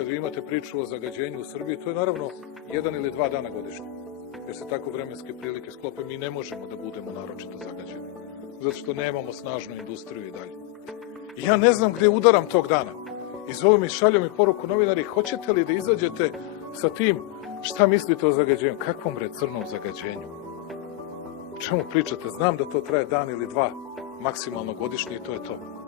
kad vi imate priču o zagađenju u Srbiji, to je naravno 1 ili 2 dana godišnje. Jer se tako vremenske prilike sklope, mi ne možemo da budemo naročito zagađeni. Zato što nemamo snažnu industriju i dalje. I ja ne znam gde udaram tog dana. I zovu mi, šalju mi poruku novinari, hoćete li da izađete sa tim, šta mislite o zagađenju? Kakvom crnom zagađenju? O čemu pričate? Znam da to traje dan ili 2, maksimalno godišnje i to je to.